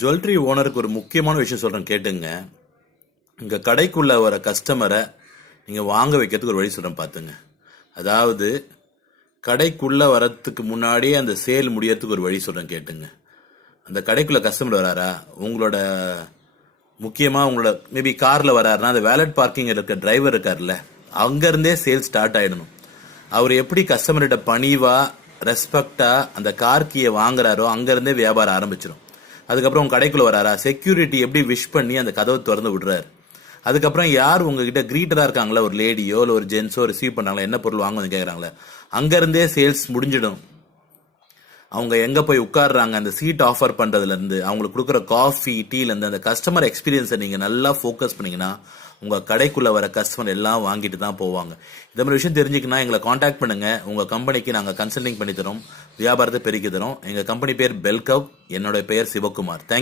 Jewellery ஓனருக்கு ஒரு முக்கியமான விஷயம் சொல்கிறேன் கேட்டுங்க. இங்கே கடைக்குள்ளே வர கஸ்டமரை நீங்கள் வாங்க வைக்கிறதுக்கு ஒரு வழி சொல்கிறேன் பார்த்துங்க. அதாவது கடைக்குள்ளே வரத்துக்கு முன்னாடியே அந்த சேல் முடியறதுக்கு ஒரு வழி சொல்கிறேன் கேட்டுங்க. அந்த கடைக்குள்ளே கஸ்டமர் வராரா, உங்களோட முக்கியமாக உங்களோட மேபி காரில் வராருன்னா அந்த வேலட் பார்க்கிங் இருக்க டிரைவர் இருக்கார்ல, அங்கேருந்தே சேல் ஸ்டார்ட் ஆகிடணும். அவர் எப்படி கஸ்டமர்கிட்ட பணிவாக ரெஸ்பெக்டாக அந்த கார் கீயை வாங்குறாரோ அங்கேருந்தே வியாபாரம் ஆரம்பிச்சிடும். அதுக்கப்புறம் உங்க கடைக்குள்ள வராரா, செக்யூரிட்டி எப்படி விஷ் பண்ணி அந்த கதவை திறந்து விடுறாரு. அதுக்கப்புறம் யார் உங்ககிட்ட கிரீட்டரா இருக்காங்களா, ஒரு லேடியோ இல்லை ஒரு ஜென்ஸோ ரிசீவ் பண்ணாங்களா, என்ன பொருள் வாங்க வந்து கேட்குறாங்களே, அங்கேருந்தே சேல்ஸ் முடிஞ்சிடும். அவங்க எங்கே போய் உட்காடுறாங்க, அந்த சீட் ஆஃபர் பண்ணுறதுலேருந்து அவங்களுக்கு கொடுக்குற காஃபி டீலேருந்து அந்த கஸ்டமர் எக்ஸ்பீரியன்ஸை நீங்கள் நல்லா ஃபோக்கஸ் பண்ணிங்கன்னா உங்கள் கடைக்குள்ளே வர கஸ்டமர் எல்லாம் வாங்கிட்டு தான் போவாங்க. இந்த மாதிரி விஷயம் தெரிஞ்சுக்கன்னா எங்களை காண்டாக்ட் பண்ணுங்கள். உங்கள் கம்பெனிக்கு நாங்கள் கன்சல்டிங் பண்ணி தரோம், வியாபாரத்தை பெருக்கி தரோம். எங்கள் கம்பெனி பேர் பெல்கவ், என்னோட பெயர் சிவகுமார். தேங்க்யூ.